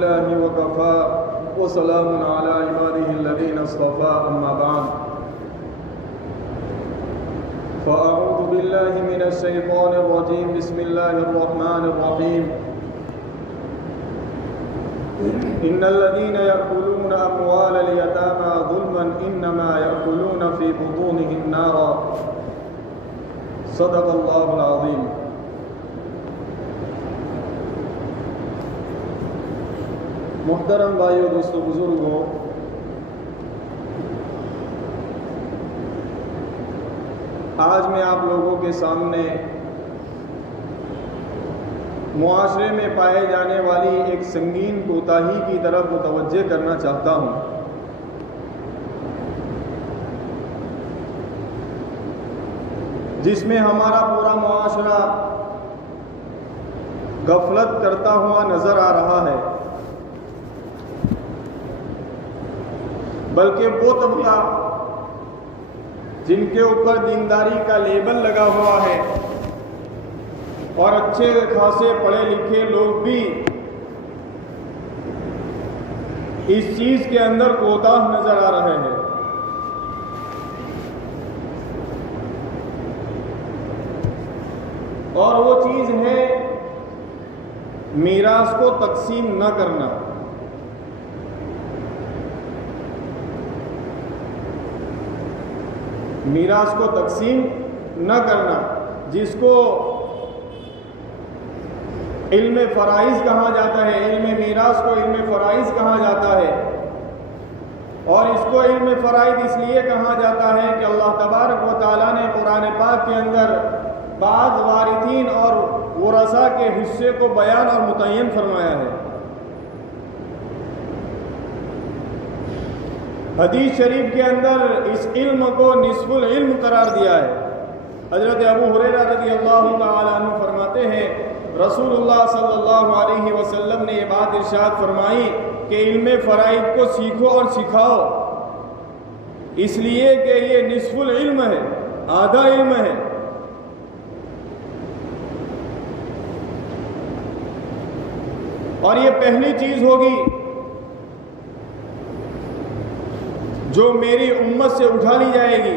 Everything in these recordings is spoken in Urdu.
بالله وكفى وسلام على عباده الذين اصطفى أما بعد فأعوذ بالله من الشيطان الرجيم بسم الله الرحمن الرحيم إن الذين يأكلون أموال اليتامى ظلما إنما يأكلون في بطونهم نارا صدق الله العظيم۔ محترم بھائیو، دوستو، بزرگوں، آج میں آپ لوگوں کے سامنے معاشرے میں پائے جانے والی ایک سنگین کوتاہی کی طرف متوجہ کرنا چاہتا ہوں۔ جس میں ہمارا پورا معاشرہ غفلت کرتا ہوا نظر آ رہا ہے، بلکہ وہ طبقہ جن کے اوپر دینداری کا لیبل لگا ہوا ہے اور اچھے خاصے پڑھے لکھے لوگ بھی اس چیز کے اندر کوتاہ نظر آ رہے ہیں۔ اور وہ چیز ہے میراث کو تقسیم نہ کرنا۔ میراث کو تقسیم نہ کرنا، جس کو علم فرائض کہا جاتا ہے، علم میراث کو علم فرائض کہا جاتا ہے۔ اور اس کو علم فرائض اس لیے کہا جاتا ہے کہ اللہ تبارک و تعالیٰ نے قرآن پاک کے اندر بعض وارثین اور ورثاء کے حصے کو بیان اور متعین فرمایا ہے۔ حدیث شریف کے اندر اس علم کو نصف العلم قرار دیا ہے۔ حضرت ابو ہریرہ رضی اللہ تعالیٰ عنہ فرماتے ہیں، رسول اللہ صلی اللہ علیہ وسلم نے یہ بات ارشاد فرمائی کہ علم فرائض کو سیکھو اور سکھاؤ، اس لیے کہ یہ نصف العلم ہے، آدھا علم ہے۔ اور یہ پہلی چیز ہوگی جو میری امت سے اٹھا لی جائے گی،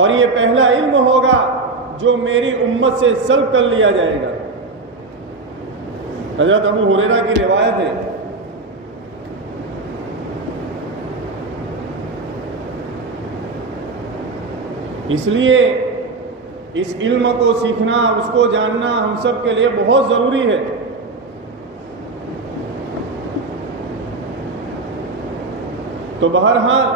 اور یہ پہلا علم ہوگا جو میری امت سے سلب کر لیا جائے گا۔ حضرت ابو ہریرہ کی روایت ہے۔ اس لیے اس علم کو سیکھنا، اس کو جاننا ہم سب کے لیے بہت ضروری ہے۔ تو بہرحال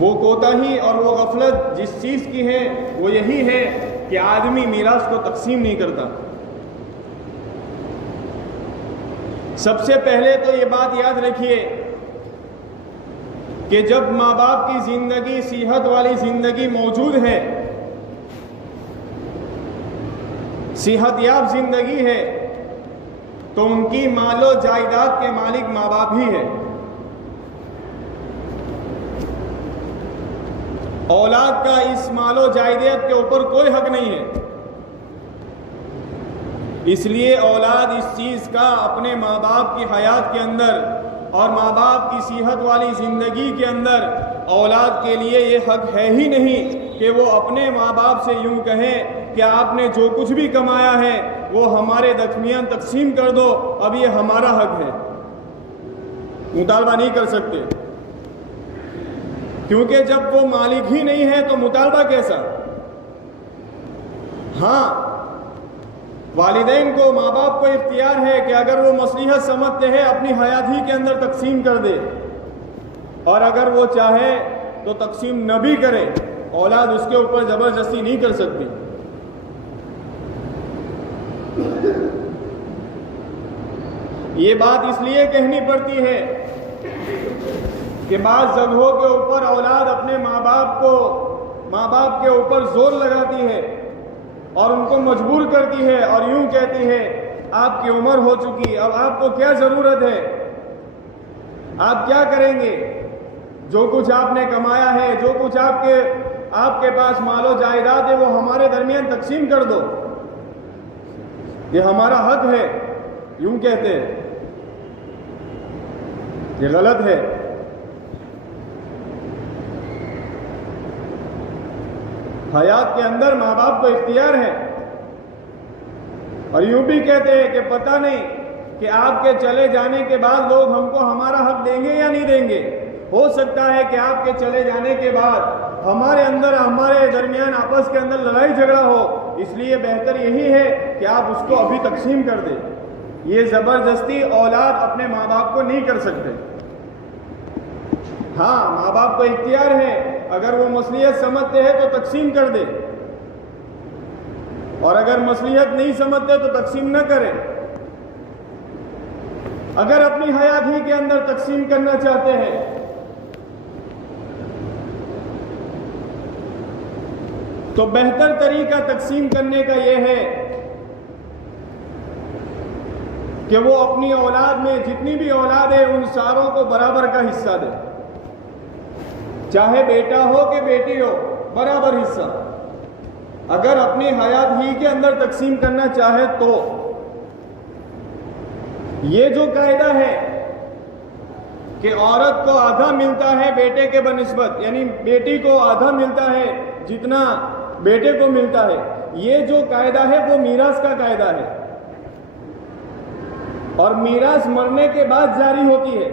وہ کوتاہی اور وہ غفلت جس چیز کی ہے وہ یہی ہے کہ آدمی میراث کو تقسیم نہیں کرتا۔ سب سے پہلے تو یہ بات یاد رکھیے کہ جب ماں باپ کی زندگی صحت والی زندگی موجود ہے، صحت یاب زندگی ہے، تو ان کی مال و جائیداد کے مالک ماں باپ ہی ہے۔ اولاد کا اس مال و جائیداد کے اوپر کوئی حق نہیں ہے۔ اس لیے اولاد اس چیز کا اپنے ماں باپ کی حیات کے اندر اور ماں باپ کی صحت والی زندگی کے اندر اولاد کے لیے یہ حق ہے ہی نہیں کہ وہ اپنے ماں باپ سے یوں کہیں کہ آپ نے جو کچھ بھی کمایا ہے وہ ہمارے درمیان تقسیم کر دو، اب یہ ہمارا حق ہے۔ مطالبہ نہیں کر سکتے، کیونکہ جب وہ مالک ہی نہیں ہے تو مطالبہ کیسا؟ ہاں، والدین کو، ماں باپ کو اختیار ہے کہ اگر وہ مصلحت سمجھتے ہیں اپنی حیات ہی کے اندر تقسیم کر دے، اور اگر وہ چاہے تو تقسیم نہ بھی کرے، اولاد اس کے اوپر زبردستی نہیں کر سکتی۔ یہ بات اس لیے کہنی پڑتی ہے کہ بعض جگہوں کے اوپر اولاد اپنے ماں باپ کے اوپر زور لگاتی ہے اور ان کو مجبور کرتی ہے اور یوں کہتی ہے آپ کی عمر ہو چکی، اب آپ کو کیا ضرورت ہے، آپ کیا کریں گے، جو کچھ آپ نے کمایا ہے، جو کچھ آپ کے پاس مال و جائیداد ہے وہ ہمارے درمیان تقسیم کر دو۔ یہ ہمارا حق ہے، یوں کہتے ہیں، یہ غلط ہے۔ حیات کے اندر ماں باپ کو اختیار ہے، اور یوں بھی کہتے ہیں کہ پتہ نہیں کہ آپ کے چلے جانے کے بعد لوگ ہم کو ہمارا حق دیں گے یا نہیں دیں گے۔ ہو سکتا ہے کہ آپ کے چلے جانے کے بعد ہمارے درمیان آپس کے اندر لڑائی جھگڑا ہو، اس لیے بہتر یہی ہے کہ آپ اس کو ابھی تقسیم کر دیں۔ یہ زبردستی اولاد اپنے ماں باپ کو نہیں کر سکتے۔ ہاں، ماں باپ کو اختیار ہے، اگر وہ مصلحت سمجھتے ہیں تو تقسیم کر دے، اور اگر مصلحت نہیں سمجھتے تو تقسیم نہ کرے۔ اگر اپنی حیات ہی کے اندر تقسیم کرنا چاہتے ہیں تو بہتر طریقہ تقسیم کرنے کا یہ ہے کہ وہ اپنی اولاد میں جتنی بھی اولاد ہے ان ساروں کو برابر کا حصہ دے، چاہے بیٹا ہو کہ بیٹی ہو، برابر حصہ۔ اگر اپنی حیات ہی کے اندر تقسیم کرنا چاہے تو یہ جو قاعدہ ہے کہ عورت کو آدھا ملتا ہے بیٹے کے بنسبت، یعنی بیٹی کو آدھا ملتا ہے جتنا بیٹے کو ملتا ہے، یہ جو قاعدہ ہے وہ میراث کا قاعدہ ہے، اور میراث مرنے کے بعد جاری ہوتی ہے۔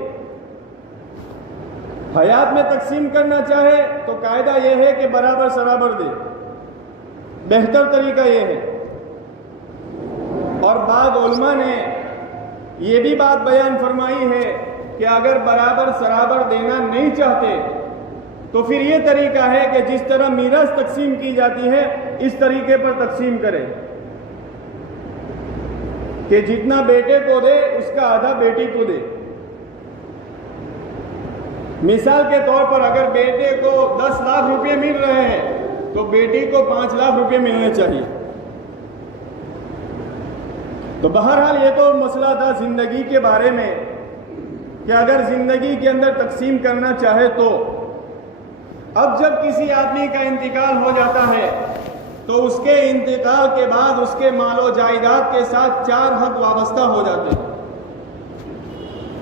حیات میں تقسیم کرنا چاہے تو قاعدہ یہ ہے کہ برابر سرابر دے، بہتر طریقہ یہ ہے۔ اور بعض علماء نے یہ بھی بات بیان فرمائی ہے کہ اگر برابر سرابر دینا نہیں چاہتے تو پھر یہ طریقہ ہے کہ جس طرح میراث تقسیم کی جاتی ہے اس طریقے پر تقسیم کرے کہ جتنا بیٹے کو دے اس کا آدھا بیٹی کو دے۔ مثال کے طور پر اگر بیٹے کو 10 لاکھ روپے مل رہے ہیں تو بیٹی کو 5 لاکھ روپے ملنے چاہیے۔ تو بہرحال یہ تو مسئلہ تھا زندگی کے بارے میں کہ اگر زندگی کے اندر تقسیم کرنا چاہے تو اب جب کسی آدمی کا انتقال ہو جاتا ہے تو اس کے انتقال کے بعد اس کے مال و جائیداد کے ساتھ 4 حق وابستہ ہو جاتے ہیں۔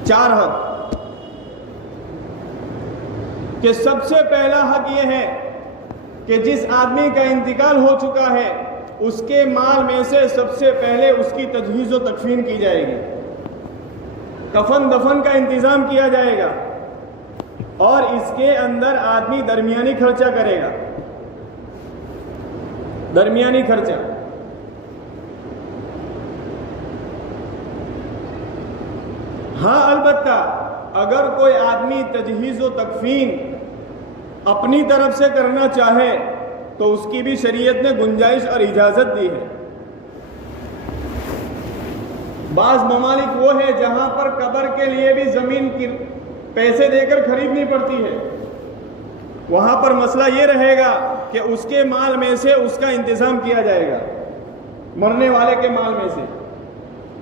4 حق کہ سب سے پہلا حق یہ ہے کہ جس آدمی کا انتقال ہو چکا ہے اس کے مال میں سے سب سے پہلے اس کی تجہیز و تکفین کی جائے گی، کفن دفن کا انتظام کیا جائے گا، اور اس کے اندر آدمی درمیانی خرچہ کرے گا، درمیانی خرچہ۔ ہاں البتہ اگر کوئی آدمی تجہیز و تکفین اپنی طرف سے کرنا چاہے تو اس کی بھی شریعت نے گنجائش اور اجازت دی ہے۔ بعض ممالک وہ ہے جہاں پر قبر کے لیے بھی زمین کی پیسے دے کر خریدنی پڑتی ہے، وہاں پر مسئلہ یہ رہے گا کہ اس کے مال میں سے اس کا انتظام کیا جائے گا، مرنے والے کے مال میں سے۔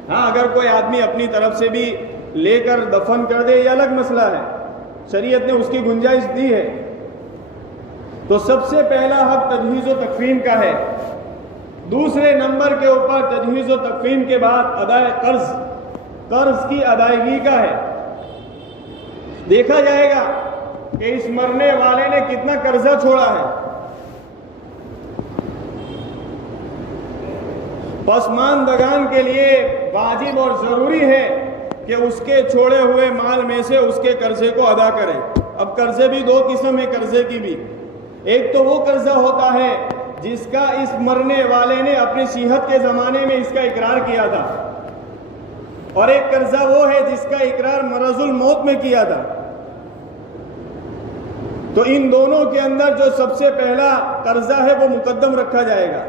ہاں اگر کوئی آدمی اپنی طرف سے بھی لے کر دفن کر دے یہ الگ مسئلہ ہے، شریعت نے اس کی گنجائش دی ہے۔ تو سب سے پہلا حق تجہیز و تکفین کا ہے۔ دوسرے نمبر کے اوپر تجہیز و تکفین کے بعد قرض کی ادائیگی کا ہے۔ دیکھا جائے گا کہ اس مرنے والے نے کتنا قرضہ چھوڑا ہے۔ پسماندگان کے لیے واجب اور ضروری ہے کہ اس کے چھوڑے ہوئے مال میں سے اس کے قرضے کو ادا کرے۔ اب قرضے بھی 2 قسم ہے قرضے کی بھی۔ ایک تو وہ قرضہ ہوتا ہے جس کا اس مرنے والے نے اپنی صحت کے زمانے میں اس کا اقرار کیا تھا، اور ایک قرضہ وہ ہے جس کا اقرار مرض الموت میں کیا تھا۔ تو ان دونوں کے اندر جو سب سے پہلا قرضہ ہے وہ مقدم رکھا جائے گا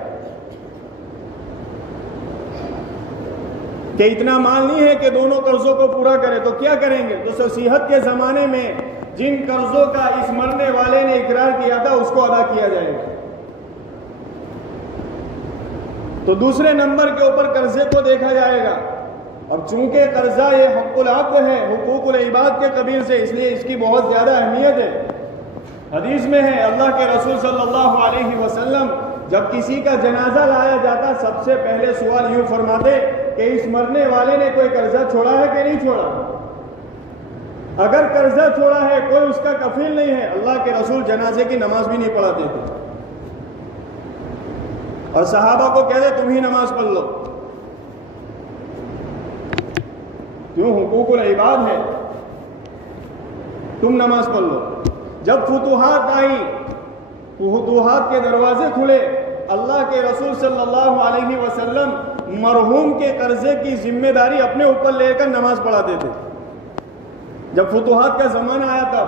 کہ اتنا مال نہیں ہے کہ دونوں قرضوں کو پورا کرے، تو کیا کریں گے؟ تو صحت کے زمانے میں جن قرضوں کا اس مرنے والے نے اقرار کیا تھا اس کو ادا کیا جائے گا۔ تو دوسرے نمبر کے اوپر قرضے کو دیکھا جائے گا، اور چونکہ قرضہ یہ حق العبد ہے، حقوق العباد کے قبیل سے، اس لیے اس کی بہت زیادہ اہمیت ہے۔ حدیث میں ہے اللہ کے رسول صلی اللہ علیہ وسلم جب کسی کا جنازہ لایا جاتا سب سے پہلے سوال یوں فرماتے کہ اس مرنے والے نے کوئی قرضہ چھوڑا ہے کہ نہیں چھوڑا؟ اگر قرضہ چھوڑا ہے، کوئی اس کا کفیل نہیں ہے، اللہ کے رسول جنازے کی نماز بھی نہیں پڑھاتے تھے اور صحابہ کو کہتے تم ہی نماز پڑھ لو، کیوں؟ حقوق العباد ہے، تم نماز پڑھ لو۔ جب فتوحات آئی، فتوحات کے دروازے کھلے، اللہ کے رسول صلی اللہ علیہ وسلم مرحوم کے قرضے کی ذمہ داری اپنے اوپر لے کر نماز پڑھاتے تھے۔ جب فتوحات کا زمانہ آیا تب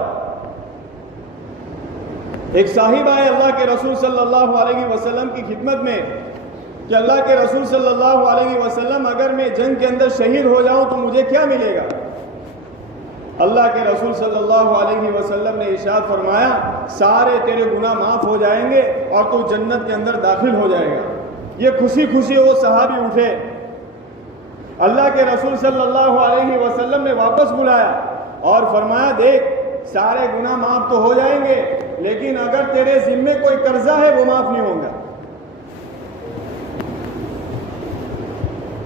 ایک صاحب آئے اللہ کے رسول صلی اللہ علیہ وسلم کی خدمت میں کہ اللہ کے رسول صلی اللہ علیہ وسلم اگر میں جنگ کے اندر شہید ہو جاؤں تو مجھے کیا ملے گا؟ اللہ کے رسول صلی اللہ علیہ وسلم نے ارشاد فرمایا سارے تیرے گناہ معاف ہو جائیں گے اور تو جنت کے اندر داخل ہو جائے گا۔ یہ خوشی خوشی وہ صحابی اٹھے، اللہ کے رسول صلی اللہ علیہ وسلم نے واپس بلایا اور فرمایا دیکھ سارے گناہ معاف تو ہو جائیں گے لیکن اگر تیرے ذمے کوئی قرضہ ہے وہ معاف نہیں ہوگا،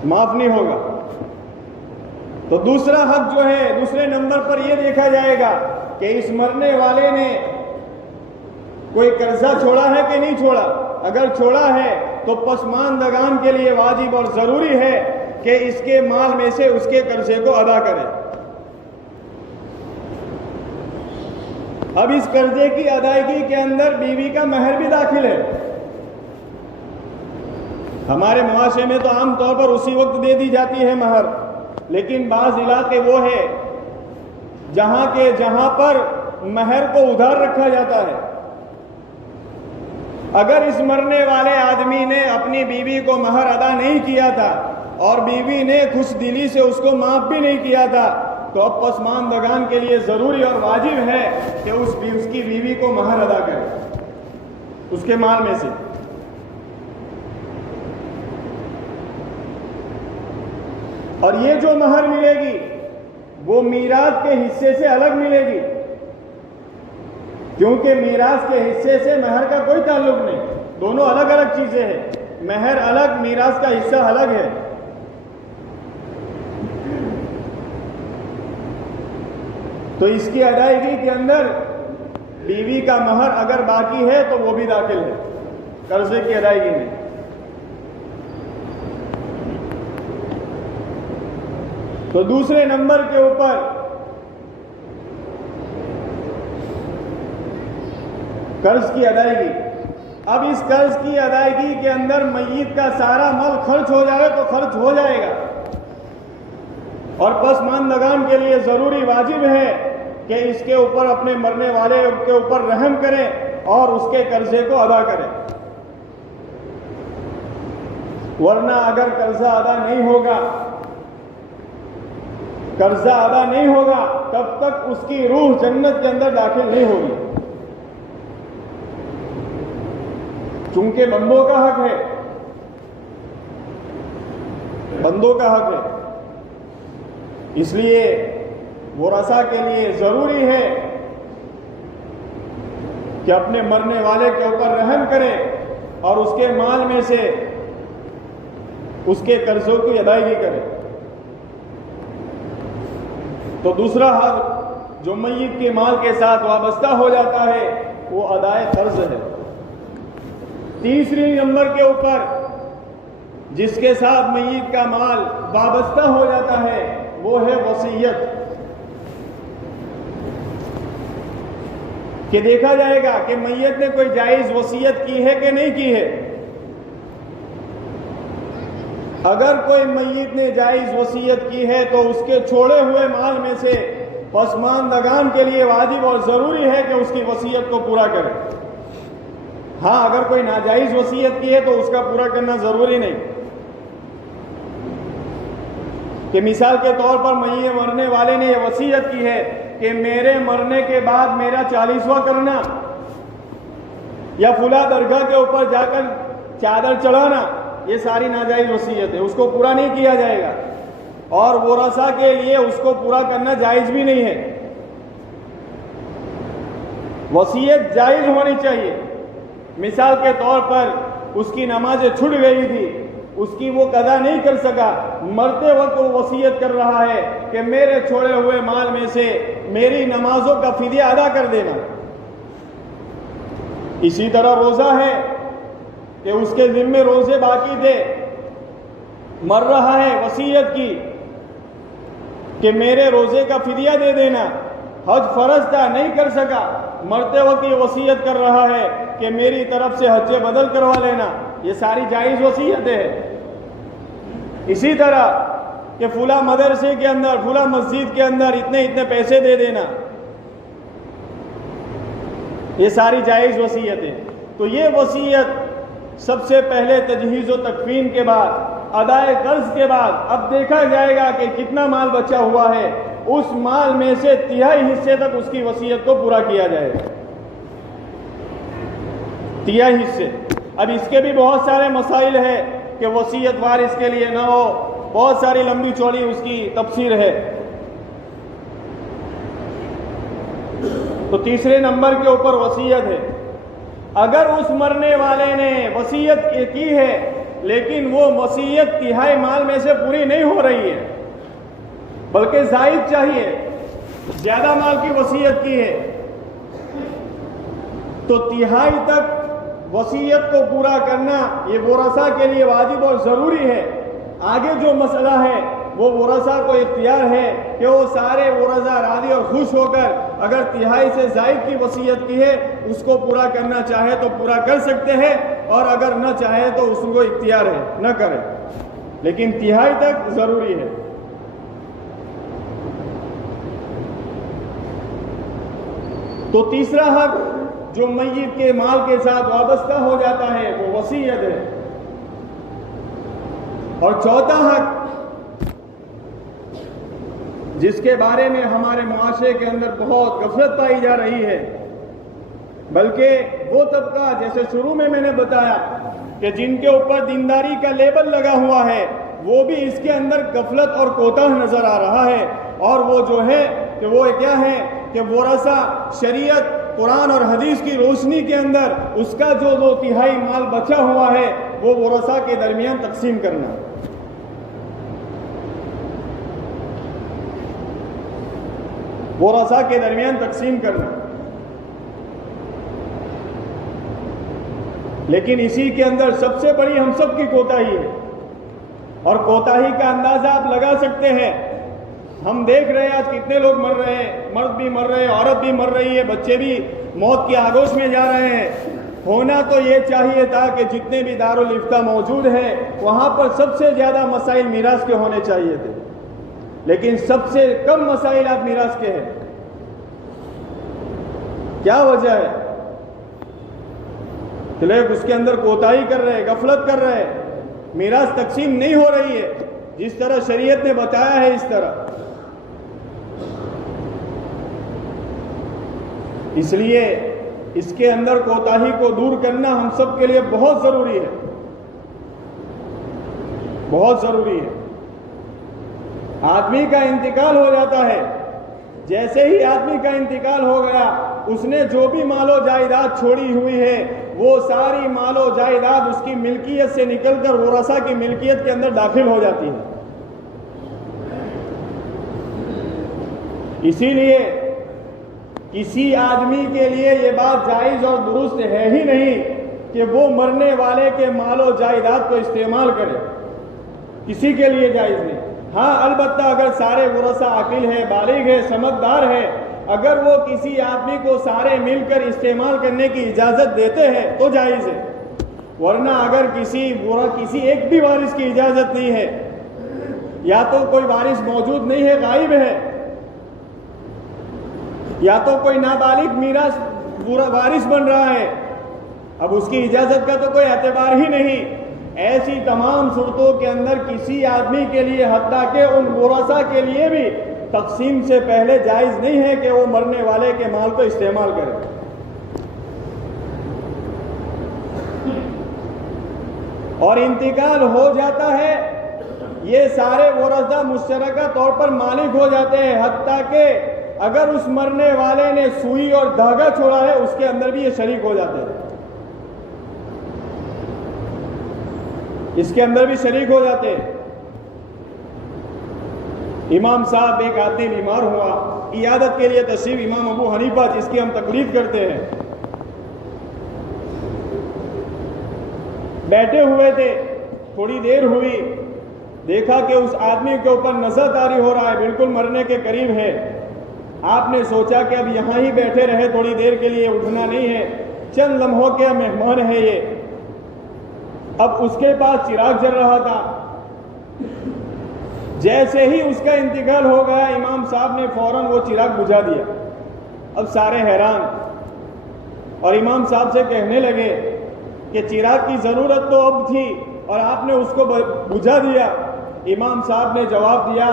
معاف نہیں ہوگا۔ تو دوسرا حق جو ہے، دوسرے نمبر پر یہ دیکھا جائے گا کہ اس مرنے والے نے کوئی قرضہ چھوڑا ہے کہ نہیں چھوڑا۔ اگر چھوڑا ہے تو پسماندگان کے لیے واجب اور ضروری ہے کہ اس کے مال میں سے اس کے قرضے کو ادا کرے۔ اب اس قرضے کی ادائیگی کے اندر بیوی کا مہر بھی داخل ہے۔ ہمارے معاشرے میں تو عام طور پر اسی وقت دے دی جاتی ہے مہر، لیکن بعض علاقے وہ ہے جہاں پر مہر کو ادھار رکھا جاتا ہے۔ اگر اس مرنے والے آدمی نے اپنی بیوی کو مہر ادا نہیں کیا تھا اور بیوی نے خوش دلی سے اس کو معاف بھی نہیں کیا تھا تو اب پسماندگان کے لیے ضروری اور واجب ہے کہ اس کی بیوی کو مہر ادا کرے اس کے مال میں سے۔ اور یہ جو مہر ملے گی وہ میراث کے حصے سے الگ ملے گی، کیونکہ میراث کے حصے سے مہر کا کوئی تعلق نہیں، دونوں الگ الگ چیزیں ہیں، مہر الگ، میراث کا حصہ الگ ہے۔ تو اس کی ادائیگی کے اندر بیوی کا مہر اگر باقی ہے تو وہ بھی داخل ہے قرضے کی ادائیگی میں۔ تو دوسرے نمبر کے اوپر قرض کی ادائیگی۔ اب اس قرض کی ادائیگی کے اندر میت کا سارا مال خرچ ہو جائے تو خرچ ہو جائے گا، اور پسماندگان کے لیے ضروری واجب ہے کہ اس کے اوپر اپنے مرنے والے کے اوپر رحم کریں اور اس کے قرضے کو ادا کریں، ورنہ اگر قرضہ ادا نہیں ہوگا تب تک اس کی روح جنت کے اندر داخل نہیں ہوگی، چونکہ بندوں کا حق ہے، بندوں کا حق ہے، اس لیے ورثاء کے لیے ضروری ہے کہ اپنے مرنے والے کے اوپر رحم کرے اور اس کے مال میں سے اس کے قرضوں کی ادائیگی کرے۔ تو دوسرا حق جو میت کے مال کے ساتھ وابستہ ہو جاتا ہے وہ ادائے قرض ہے۔ تیسری نمبر کے اوپر جس کے ساتھ میت کا مال وابستہ ہو جاتا ہے وہ ہے وصیت، کہ دیکھا جائے گا کہ میت نے کوئی جائز وصیت کی ہے کہ نہیں کی ہے۔ اگر کوئی میت نے جائز وصیت کی ہے تو اس کے چھوڑے ہوئے مال میں سے پسماندگان کے لیے واجب اور ضروری ہے کہ اس کی وصیت کو پورا کرے۔ ہاں اگر کوئی ناجائز وصیت کی ہے تو اس کا پورا کرنا ضروری نہیں، کہ مثال کے طور پر مرنے والے نے یہ وصیت کی ہے کہ میرے مرنے کے بعد میرا 40واں کرنا یا فلاں درگاہ کے اوپر جا کر چادر چڑھانا، یہ ساری ناجائز وصیت ہے، اس کو پورا نہیں کیا جائے گا اور ورثاء کے لیے اس کو پورا کرنا جائز بھی نہیں ہے۔ وصیت جائز ہونی چاہیے۔ مثال کے طور پر اس کی نمازیں چھوٹ گئی تھی، اس کی وہ قضا نہیں کر سکا، مرتے وقت وہ وصیت کر رہا ہے کہ میرے چھوڑے ہوئے مال میں سے میری نمازوں کا فدیہ ادا کر دینا۔ اسی طرح روزہ ہے کہ اس کے ذمے روزے باقی تھے، مر رہا ہے، وصیت کی کہ میرے روزے کا فدیہ دے دینا۔ حج فرض تھا، نہیں کر سکا، مرتے وقت یہ وصیت کر رہا ہے کہ میری طرف سے حج بدل کروا لینا۔ یہ ساری جائز وصیتیں ہیں۔ اسی طرح کہ فلاں مدرسے کے اندر، فلاں مسجد کے اندر اتنے اتنے پیسے دے دینا، یہ ساری جائز وصیتیں۔ تو یہ وصیت سب سے پہلے تجہیز و تکفین کے بعد، ادائے قرض کے بعد، اب دیکھا جائے گا کہ کتنا مال بچا ہوا ہے، اس مال میں سے تہائی حصے تک اس کی وصیت کو پورا کیا جائے گا، تہائی حصے۔ اب اس کے بھی بہت سارے مسائل ہیں کہ وصیت وارث کے لیے نہ ہو، بہت ساری لمبی چوڑی اس کی تفسیر ہے۔ تو تیسرے نمبر کے اوپر وصیت ہے۔ اگر اس مرنے والے نے وصیت کی ہے لیکن وہ وصیت تہائی مال میں سے پوری نہیں ہو رہی ہے، بلکہ زائد چاہیے، زیادہ مال کی وصیت کی ہے، تو تہائی تک وصیت کو پورا کرنا یہ ورثاء کے لیے واجب اور ضروری ہے۔ آگے جو مسئلہ ہے وہ ورثاء کو اختیار ہے کہ وہ سارے ورثاء راضی اور خوش ہو کر اگر تہائی سے زائد کی وصیت کی ہے اس کو پورا کرنا چاہے تو پورا کر سکتے ہیں، اور اگر نہ چاہے تو اس کو اختیار ہے نہ کرے، لیکن تہائی تک ضروری ہے۔ تو تیسرا حق جو میت کے مال کے ساتھ وابستہ ہو جاتا ہے وہ وصیت ہے۔ اور چوتھا حق جس کے بارے میں ہمارے معاشرے کے اندر بہت غفلت پائی جا رہی ہے، بلکہ وہ طبقہ جیسے شروع میں نے بتایا کہ جن کے اوپر دینداری کا لیبل لگا ہوا ہے وہ بھی اس کے اندر غفلت اور کوتاہ نظر آ رہا ہے، اور وہ جو ہے کہ وہ کیا ہے کہ ورثہ شریعت، قرآن اور حدیث کی روشنی کے اندر اس کا جو 2/3 مال بچا ہوا ہے وہ ورثاء کے درمیان تقسیم کرنا۔ ورثاء کے درمیان تقسیم کرنا۔ لیکن اسی کے اندر سب سے بڑی ہم سب کی کوتاہی ہے، اور کوتاہی کا اندازہ آپ لگا سکتے ہیں۔ ہم دیکھ رہے ہیں آج کتنے لوگ مر رہے ہیں، مرد بھی مر رہے ہیں، عورت بھی مر رہی ہے، بچے بھی موت کی آگوش میں جا رہے ہیں۔ ہونا تو یہ چاہیے تھا کہ جتنے بھی دارالافتاء موجود ہیں وہاں پر سب سے زیادہ مسائل میراث کے ہونے چاہیے تھے، لیکن سب سے کم مسائل آپ میراث کے ہیں۔ کیا وجہ ہے؟ کہ لوگ اس کے اندر کوتاہی کر رہے ہیں، غفلت کر رہے ہیں، میراث تقسیم نہیں ہو رہی ہے جس طرح شریعت نے بتایا ہے اس طرح۔ اس لیے اس کے اندر کوتاہی کو دور کرنا ہم سب کے لیے بہت ضروری ہے، بہت ضروری ہے۔ آدمی کا انتقال ہو جاتا ہے، جیسے ہی آدمی کا انتقال ہو گیا اس نے جو بھی مال و جائیداد چھوڑی ہوئی ہے وہ ساری مال و جائیداد اس کی ملکیت سے نکل کر ورثاء کی ملکیت کے اندر داخل ہو جاتی ہے۔ اسی لیے کسی آدمی کے لیے یہ بات جائز اور درست ہے ہی نہیں کہ وہ مرنے والے کے مال و جائیداد کو استعمال کرے، کسی کے لیے جائز نہیں۔ ہاں البتہ اگر سارے ورثاء عاقل ہیں، بالغ ہیں، سمجھدار ہیں، اگر وہ کسی آدمی کو سارے مل کر استعمال کرنے کی اجازت دیتے ہیں تو جائز ہے، ورنہ اگر کسی ایک بھی وارث کی اجازت نہیں ہے، یا تو کوئی وارث موجود نہیں ہے، غائب ہے، یا تو کوئی نابالغ میراث وارث بن رہا ہے، اب اس کی اجازت کا تو کوئی اعتبار ہی نہیں۔ ایسی تمام صورتوں کے اندر کسی آدمی کے لیے حتیٰ کہ ان ورثاء کے لیے بھی تقسیم سے پہلے جائز نہیں ہے کہ وہ مرنے والے کے مال کو استعمال کرے۔ اور انتقال ہو جاتا ہے، یہ سارے ورثاء مشترکہ طور پر مالک ہو جاتے ہیں، حتیٰ کہ اگر اس مرنے والے نے سوئی اور دھاگا چھوڑا ہے اس کے اندر بھی یہ شریک ہو جاتے ہیں۔ اس کے اندر بھی شریک ہو جاتے ہیں۔ امام صاحب ایک آدمی بیمار ہوا، عیادت کے لیے تشریف امام ابو حنیفہ جس کی ہم تقلید کرتے ہیں بیٹھے ہوئے تھے، تھوڑی دیر ہوئی، دیکھا کہ اس آدمی کے اوپر نظر طاری ہو رہا ہے، بالکل مرنے کے قریب ہے۔ آپ نے سوچا کہ اب یہاں ہی بیٹھے رہے تھوڑی دیر کے لیے، اٹھنا نہیں ہے، چند لمحوں کے مہمان ہے یہ۔ اب اس کے پاس چراغ جل رہا تھا، جیسے ہی اس کا انتقال ہو گیا امام صاحب نے فوراً وہ چراغ بجھا دیا۔ اب سارے حیران، اور امام صاحب سے کہنے لگے کہ چراغ کی ضرورت تو اب تھی اور آپ نے اس کو بجھا دیا۔ امام صاحب نے جواب دیا،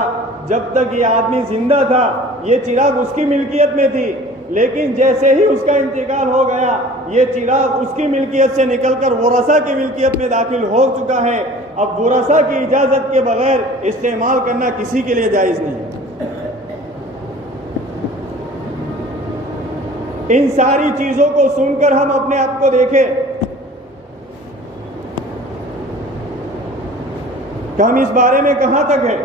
جب تک یہ آدمی زندہ تھا یہ چراغ اس کی ملکیت میں تھی، لیکن جیسے ہی اس کا انتقال ہو گیا یہ چراغ اس کی ملکیت سے نکل کر ورثہ کی ملکیت میں داخل ہو چکا ہے۔ اب ورثہ کی اجازت کے بغیر استعمال کرنا کسی کے لیے جائز نہیں ہے۔ ان ساری چیزوں کو سن کر ہم اپنے آپ کو دیکھیں کہ ہم اس بارے میں کہاں تک ہیں۔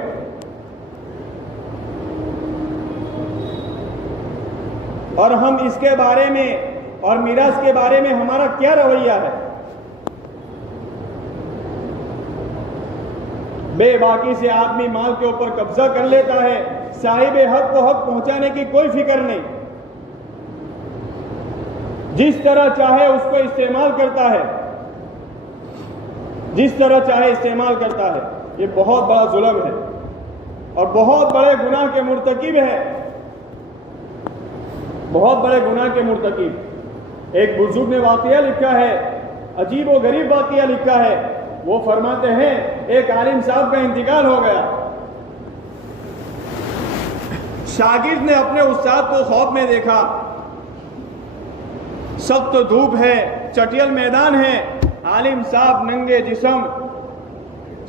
اور ہم اس کے بارے میں اور میراث کے بارے میں ہمارا کیا رویہ ہے۔ بے باکی سے آدمی مال کے اوپر قبضہ کر لیتا ہے، صاحب حق کو حق پہنچانے کی کوئی فکر نہیں، جس طرح چاہے اس کو استعمال کرتا ہے، جس طرح چاہے استعمال کرتا ہے۔ یہ بہت بڑا ظلم ہے اور بہت بڑے گناہ کے مرتکب ہے، بہت بڑے گناہ کے مرتکب۔ ایک بزرگ نے واقعہ لکھا ہے، عجیب و غریب واقعہ لکھا ہے۔ وہ فرماتے ہیں ایک عالم صاحب کا انتقال ہو گیا، شاگرد نے اپنے استاد کو خواب میں دیکھا، سخت دھوپ ہے، چٹیل میدان ہے، عالم صاحب ننگے جسم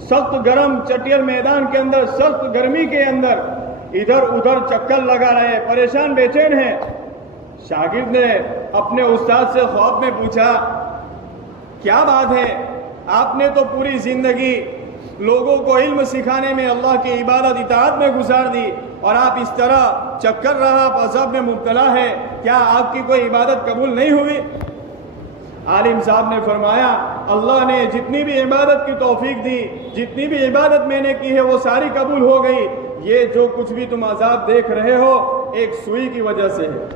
سخت گرم چٹیل میدان کے اندر، سخت گرمی کے اندر ادھر ادھر چکر لگا رہے، پریشان بے چین ہیں۔ شاگرد نے اپنے استاد سے خواب میں پوچھا، کیا بات ہے؟ آپ نے تو پوری زندگی لوگوں کو علم سکھانے میں، اللہ کی عبادت اطاعت میں گزار دی، اور آپ اس طرح چکر رہا عذاب میں مبتلا ہے، کیا آپ کی کوئی عبادت قبول نہیں ہوئی؟ عالم صاحب نے فرمایا، اللہ نے جتنی بھی عبادت کی توفیق دی، جتنی بھی عبادت میں نے کی ہے وہ ساری قبول ہو گئی، یہ جو کچھ بھی تم عذاب دیکھ رہے ہو ایک سوئی کی وجہ سے ہے۔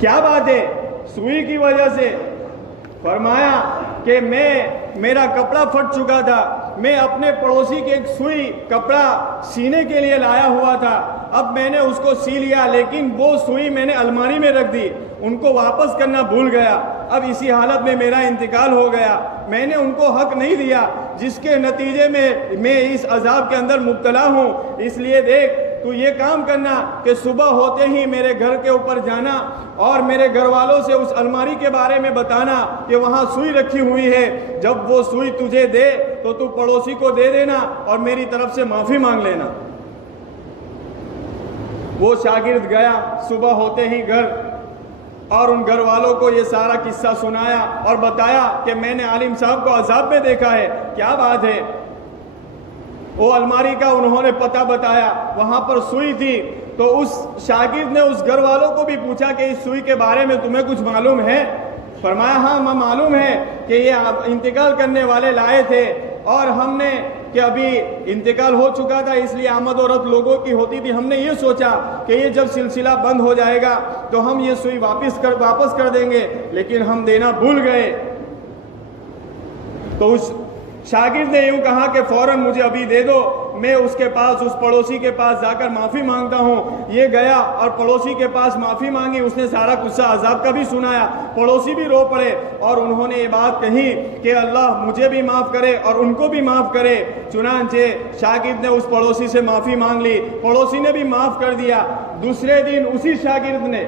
کیا بات ہے؟ سوئی کی وجہ سے۔ فرمایا کہ میرا کپڑا پھٹ چکا تھا، میں اپنے پڑوسی کے ایک سوئی کپڑا سینے کے لیے لایا ہوا تھا، اب میں نے اس کو سی لیا، لیکن وہ سوئی میں نے الماری میں رکھ دی، ان کو واپس کرنا بھول گیا، اب اسی حالت میں میرا انتقال ہو گیا، میں نے ان کو حق نہیں دیا، جس کے نتیجے میں اس عذاب کے اندر مبتلا ہوں۔ اس لیے دیکھ تو یہ کام کرنا کہ صبح ہوتے ہی میرے گھر کے اوپر جانا اور میرے گھر والوں سے اس الماری کے بارے میں بتانا کہ وہاں سوئی رکھی ہوئی ہے، جب وہ سوئی تجھے دے تو تو پڑوسی کو دے دینا اور میری طرف سے معافی مانگ لینا۔ وہ شاگرد گیا، صبح ہوتے ہی گھر، اور ان گھر والوں کو یہ سارا قصہ سنایا اور بتایا کہ میں نے عالم صاحب کو عذاب میں دیکھا ہے۔ کیا بات ہے؟ وہ الماری کا انہوں نے پتہ بتایا، وہاں پر سوئی تھی، تو اس شاگرد نے اس گھر والوں کو بھی پوچھا کہ اس سوئی کے بارے میں تمہیں کچھ معلوم ہے؟ فرمایا ہاں معلوم ہے کہ یہ انتقال کرنے والے لائے تھے، اور ہم نے کہ ابھی انتقال ہو چکا تھا، اس لیے آمد و رفت لوگوں کی ہوتی تھی، ہم نے یہ سوچا کہ یہ جب سلسلہ بند ہو جائے گا تو ہم یہ سوئی واپس کر دیں گے، لیکن ہم دینا بھول گئے۔ تو اس شاگرد نے یوں کہا کہ فوراً مجھے ابھی دے دو، میں اس کے پاس، اس پڑوسی کے پاس جا کر معافی مانگتا ہوں۔ یہ گیا اور پڑوسی کے پاس معافی مانگی، اس نے سارا قصہ عذاب کا بھی سنایا، پڑوسی بھی رو پڑے اور انہوں نے یہ بات کہی کہ اللہ مجھے بھی معاف کرے اور ان کو بھی معاف کرے۔ چنانچہ شاگرد نے اس پڑوسی سے معافی مانگ لی، پڑوسی نے بھی معاف کر دیا۔ دوسرے دن اسی شاگرد نے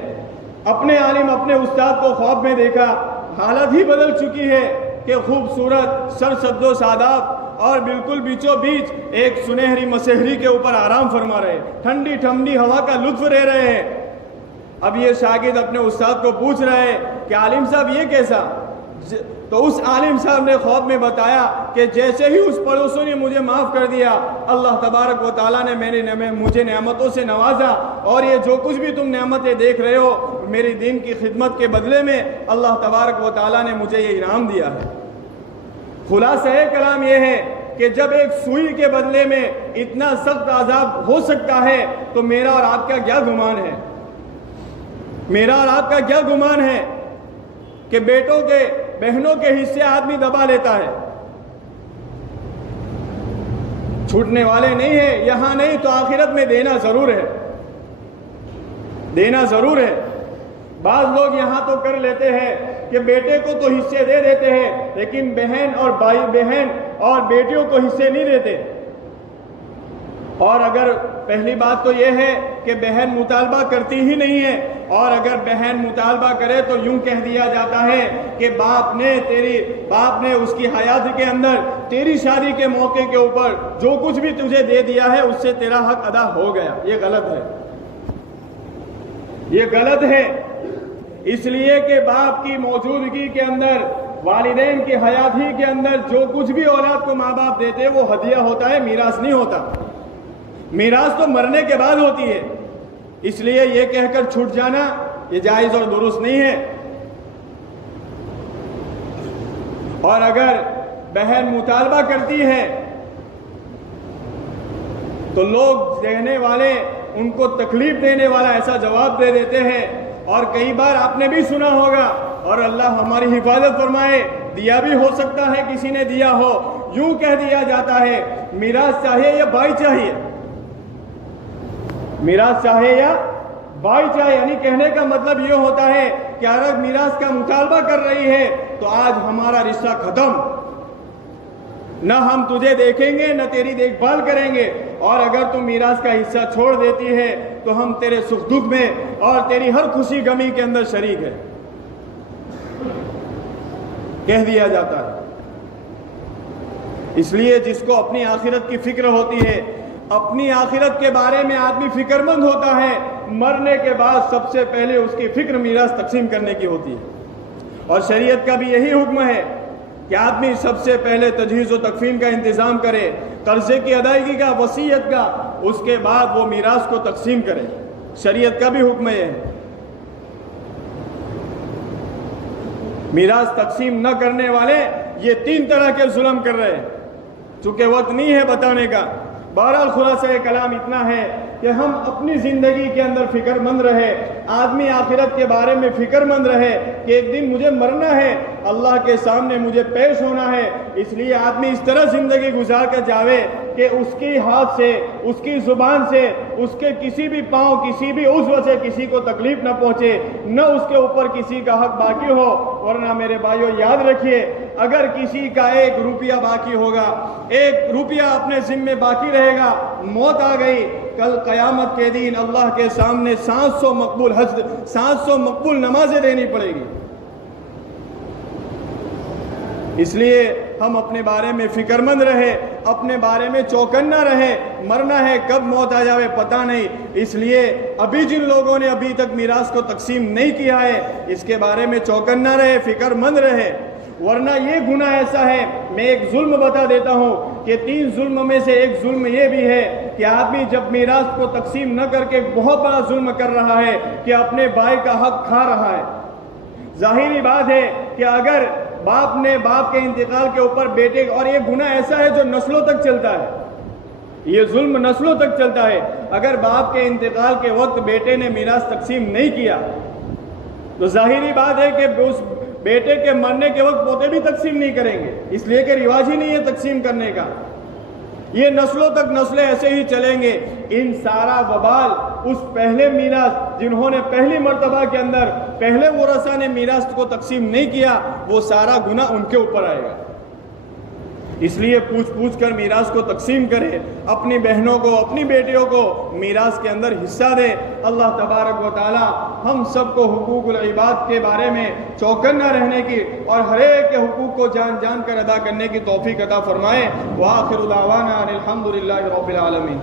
اپنے عالم، اپنے استاد کو خواب میں دیکھا، حالت ہی بدل چکی ہے کہ خوبصورت سرسبز و شاداب اور بالکل بیچوں بیچ ایک سنہری مسہری کے اوپر آرام فرما رہے، ٹھنڈی ٹھنڈی ہوا کا لطف لے رہے ہیں۔ اب یہ شاگرد اپنے استاد کو پوچھ رہے کہ عالم صاحب یہ کیسا؟ تو اس عالم صاحب نے خواب میں بتایا کہ جیسے ہی اس پڑوسوں نے مجھے معاف کر دیا، اللہ تبارک و تعالیٰ نے مجھے نعمتوں سے نوازا، اور یہ جو کچھ بھی تم نعمتیں دیکھ رہے ہو میری دین کی خدمت کے بدلے میں اللہ تبارک و تعالیٰ نے مجھے یہ انعام دیا ہے۔ خلاصہ کلام یہ ہے کہ جب ایک سوئی کے بدلے میں اتنا سخت عذاب ہو سکتا ہے تو میرا اور آپ کا کیا گمان ہے؟ میرا اور آپ کا کیا گمان ہے کہ بیٹوں کے بہنوں کے حصے آدمی دبا لیتا ہے؟ چھوٹنے والے نہیں ہیں، یہاں نہیں تو آخرت میں دینا ضرور ہے، دینا ضرور ہے۔ بعض لوگ یہاں تو کر لیتے ہیں کہ بیٹے کو تو حصے دے دیتے ہیں لیکن بہن اور بھائی بہن اور بیٹیوں کو حصے نہیں دیتے۔ اور اگر پہلی بات تو یہ ہے کہ بہن مطالبہ کرتی ہی نہیں ہے، اور اگر بہن مطالبہ کرے تو یوں کہہ دیا جاتا ہے کہ باپ نے اس کی حیات کے اندر تیری شادی کے موقع کے اوپر جو کچھ بھی تجھے دے دیا ہے اس سے تیرا حق ادا ہو گیا۔ یہ غلط ہے، یہ غلط ہے، اس لیے کہ باپ کی موجودگی کے اندر، والدین کی حیات ہی کے اندر جو کچھ بھی اولاد کو ماں باپ دیتے وہ ہدیہ ہوتا ہے، میراث نہیں ہوتا۔ میراث تو مرنے کے بعد ہوتی ہے، اس لیے یہ کہہ کر چھوٹ جانا یہ جائز اور درست نہیں ہے۔ اور اگر بہن مطالبہ کرتی ہے تو لوگ دینے والے ان کو تکلیف دینے والا ایسا جواب دے دیتے ہیں، اور کئی بار آپ نے بھی سنا ہوگا، اور اللہ ہماری حفاظت فرمائے، دیا بھی ہو سکتا ہے کسی نے دیا ہو، یوں کہہ دیا جاتا ہے میراث چاہیے یا بھائی چاہیے، میراث چاہیے یا بھائی چاہیے، یعنی کہنے کا مطلب یہ ہوتا ہے کہ اگر میراث کا مطالبہ کر رہی ہے تو آج ہمارا رشتہ ختم، نہ ہم تجھے دیکھیں گے نہ تیری دیکھ بھال کریں گے، اور اگر تم میراث کا حصہ چھوڑ دیتی ہے تو ہم تیرے سکھ دکھ میں اور تیری ہر خوشی غمی کے اندر شریک ہے، کہہ دیا جاتا ہے۔ اس لیے جس کو اپنی آخرت کی فکر ہوتی ہے، اپنی آخرت کے بارے میں آدمی فکر مند ہوتا ہے، مرنے کے بعد سب سے پہلے اس کی فکر میراث تقسیم کرنے کی ہوتی ہے، اور شریعت کا بھی یہی حکم ہے کہ آدمی سب سے پہلے تجہیز و تکفین کا انتظام کرے، قرضے کی ادائیگی کا، وصیت کا، اس کے بعد وہ میراث کو تقسیم کرے۔ شریعت کا بھی حکم یہ ہے۔ میراث تقسیم نہ کرنے والے یہ 3 طرح کے ظلم کر رہے ہیں، چونکہ وقت نہیں ہے بتانے کا۔ بہرحال خلاصہ کلام اتنا ہے کہ ہم اپنی زندگی کے اندر فکر مند رہے، آدمی آخرت کے بارے میں فکر مند رہے کہ ایک دن مجھے مرنا ہے، اللہ کے سامنے مجھے پیش ہونا ہے، اس لیے آدمی اس طرح زندگی گزار کر جاوے کہ اس کی ہاتھ سے، اس کی زبان سے، اس کے کسی بھی پاؤں، کسی بھی عضو سے کسی کو تکلیف نہ پہنچے، نہ اس کے اوپر کسی کا حق باقی ہو۔ ورنہ میرے بھائیو یاد رکھیے، اگر کسی کا 1 روپیہ باقی ہوگا، 1 روپیہ اپنے ذمے باقی رہے گا، موت آ گئی، کل قیامت کے دن اللہ کے سامنے 700 مقبول حج، 700 مقبول نمازیں دینی پڑے گی۔ اس لیے ہم اپنے بارے میں فکر مند رہے، اپنے بارے میں چوکنا رہے، مرنا ہے، کب موت آ جاوے پتہ نہیں، اس لیے ابھی جن لوگوں نے ابھی تک میراث کو تقسیم نہیں کیا ہے اس کے بارے میں چوکنا رہے، فکر مند رہے، ورنہ یہ گناہ ایسا ہے۔ میں ایک ظلم بتا دیتا ہوں کہ 3 ظلم میں سے ایک ظلم یہ بھی ہے کہ آدمی جب میراث کو تقسیم نہ کر کے بہت بڑا ظلم کر رہا ہے کہ اپنے بھائی کا حق کھا رہا ہے۔ ظاہری بات ہے کہ اگر باپ نے باپ کے انتقال کے اوپر بیٹے، اور یہ گناہ ایسا ہے جو نسلوں تک چلتا ہے، یہ ظلم نسلوں تک چلتا ہے، اگر باپ کے انتقال کے وقت بیٹے نے میراث تقسیم نہیں کیا تو ظاہری بات ہے کہ اس بیٹے کے مرنے کے وقت پوتے بھی تقسیم نہیں کریں گے، اس لیے کہ رواج ہی نہیں ہے تقسیم کرنے کا۔ یہ نسلوں تک نسلیں ایسے ہی چلیں گے۔ ان سارا وبال اس پہلے میراث، جنہوں نے پہلی مرتبہ کے اندر پہلے ورثہ نے میراث کو تقسیم نہیں کیا، وہ سارا گناہ ان کے اوپر آئے گا۔ اس لیے پوچھ کر میراث کو تقسیم کرے، اپنی بہنوں کو، اپنی بیٹیوں کو میراث کے اندر حصہ دے۔ اللہ تبارک و تعالی ہم سب کو حقوق العباد کے بارے میں چوکنا رہنے کی اور ہر ایک کے حقوق کو جان جان کر ادا کرنے کی توفیق عطا فرمائے۔ وآخر دعوانا ان الحمد للہ رب العالمین۔